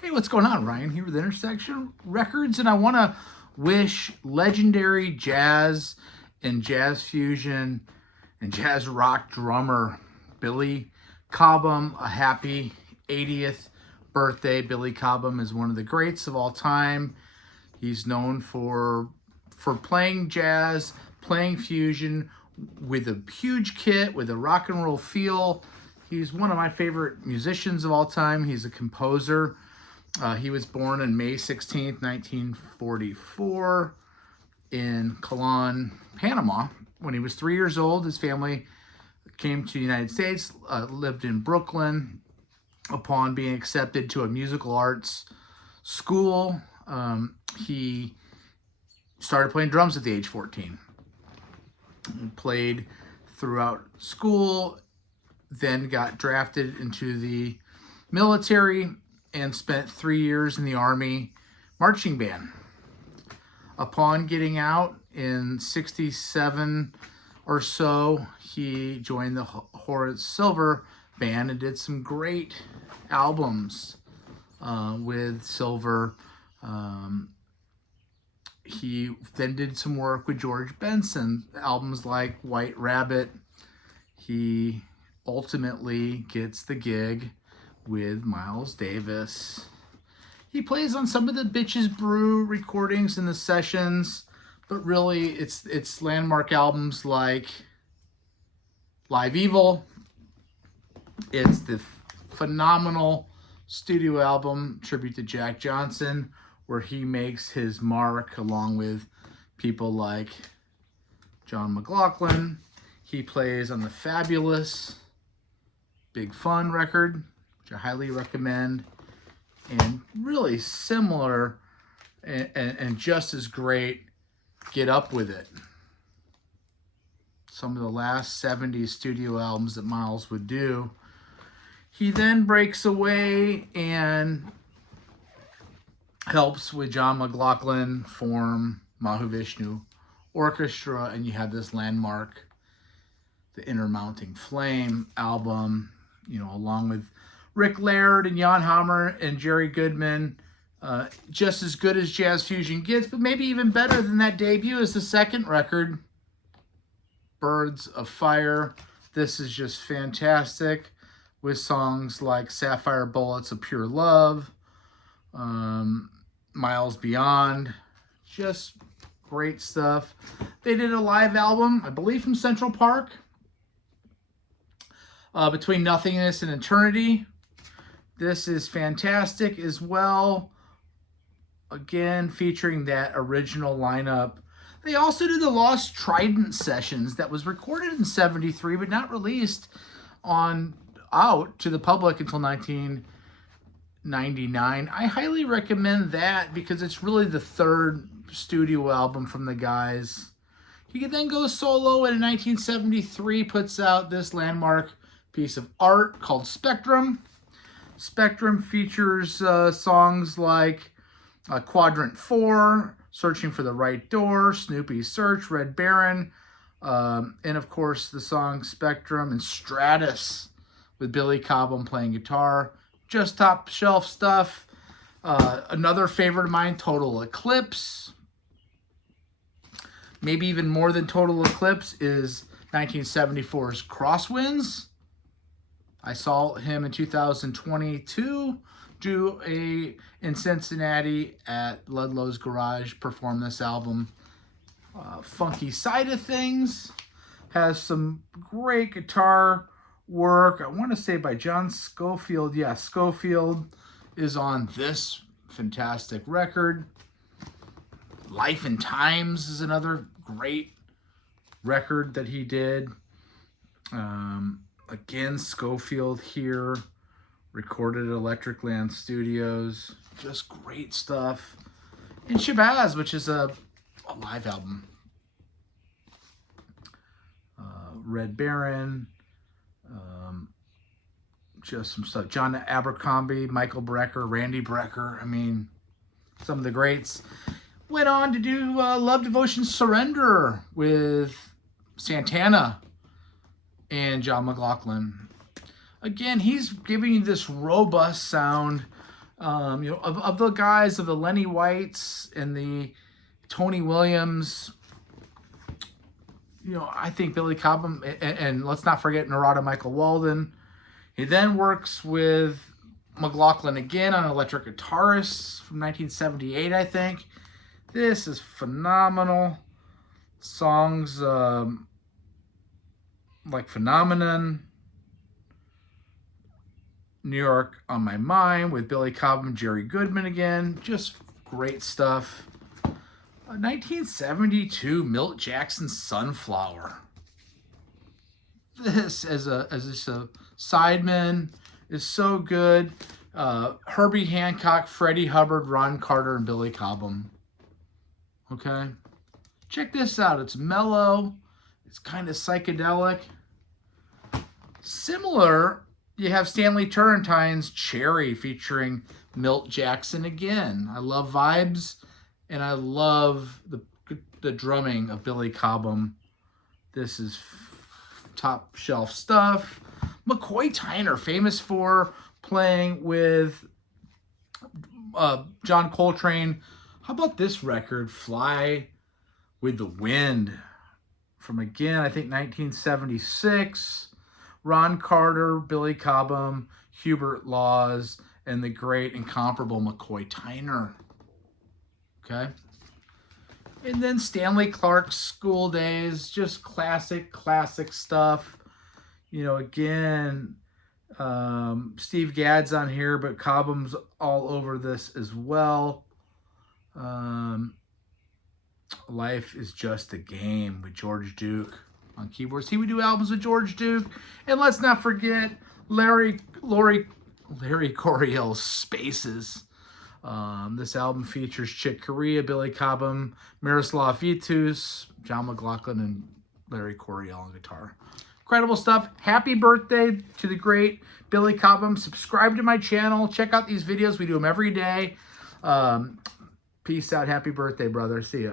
Hey, what's going on? Ryan here with Intersection Records, and I want to wish legendary jazz and jazz fusion and jazz rock drummer Billy Cobham a happy 80th birthday. Billy Cobham is one of the greats of all time. He's known for playing jazz, playing fusion with a huge kit, with a rock and roll feel. He's one of my favorite musicians of all time. He's a composer. He was born on May 16th, 1944 in Colon, Panama. When he was 3 years old, his family came to the United States, lived in Brooklyn. Upon being accepted to a musical arts school, he started playing drums at the age 14. He played throughout school, then got drafted into the military, and spent 3 years in the Army marching band. Upon getting out in 67 or so, he joined the Horace Silver band and did some great albums with Silver. He then did some work with George Benson, albums like White Rabbit. He ultimately gets the gig with Miles Davis. He plays on some of the Bitches Brew recordings and the sessions, but really it's landmark albums like Live Evil. It's the phenomenal studio album Tribute to Jack Johnson, where he makes his mark along with people like John McLaughlin. He plays on the fabulous Big Fun record, which I highly recommend, and really similar and just as great, Get Up With It. Some of the last 70s studio albums that Miles would do. He then breaks away and helps with John McLaughlin form Mahavishnu Orchestra, and you have this landmark, the Intermounting Flame album, along with Rick Laird and Jan Hammer and Jerry Goodman. Just as good as jazz fusion gets, but maybe even better than that debut is the second record, Birds of Fire. This is just fantastic, with songs like Sapphire Bullets of Pure Love, Miles Beyond. Just great stuff. They did a live album, I believe, from Central Park, Between Nothingness and Eternity. This is fantastic as well. Again, featuring that original lineup. They also did the Lost Trident sessions that was recorded in 73, but not released out to the public until 1999. I highly recommend that because it's really the third studio album from the guys. He then goes solo, and in 1973 puts out this landmark piece of art called Spectrum. Spectrum features songs like Quadrant 4, Searching for the Right Door, Snoopy's Search, Red Baron, and of course the song Spectrum and Stratus with Billy Cobham playing guitar. Just top shelf stuff. Another favorite of mine, Total Eclipse. Maybe even more than Total Eclipse is 1974's Crosswinds. I saw him in 2022 in Cincinnati at Ludlow's Garage perform this album. Funky Side of Things has some great guitar work. I want to say by John Scofield. Yeah, Scofield is on this fantastic record. Life and Times is another great record that he did. Again, Scofield here, recorded at Electric Land Studios. Just great stuff. And Shabazz, which is a live album. Red Baron. Just some stuff. John Abercrombie, Michael Brecker, Randy Brecker. I mean, some of the greats. Went on to do Love, Devotion, Surrender with Santana and John McLaughlin. Again, he's giving you this robust sound Of the guys, of the Lenny Whites and the Tony Williams, I think Billy Cobham, and let's not forget Narada Michael Walden. He then works with McLaughlin again on Electric Guitarists from 1978, I think. This is phenomenal. Songs like Phenomenon, New York on My Mind with Billy Cobham, Jerry Goodman again. Just great stuff. 1972 Milt Jackson Sunflower. This as a sideman is so good. Herbie Hancock, Freddie Hubbard, Ron Carter, and Billy Cobham. Okay, check this out. It's mellow. It's kind of psychedelic. Similar, you have Stanley Turrentine's Cherry featuring Milt Jackson again. I love vibes, and I love the drumming of Billy Cobham. This is top shelf stuff. McCoy Tyner, famous for playing with John Coltrane. How about this record, Fly with the Wind, from again, I think 1976. Ron Carter, Billy Cobham, Hubert Laws, and the great incomparable McCoy Tyner. Okay. And then Stanley Clark's School Days, just classic stuff. Again, Steve Gadd's on here, but Cobham's all over this as well. Life is Just a Game with George Duke on keyboards. He would do albums with George Duke. And let's not forget Larry Coryell's Spaces. This album features Chick Corea, Billy Cobham, Miroslav Vitus, John McLaughlin, and Larry Coryell on guitar. Incredible stuff. Happy birthday to the great Billy Cobham. Subscribe to my channel. Check out these videos. We do them every day. Peace out. Happy birthday, brother. See ya.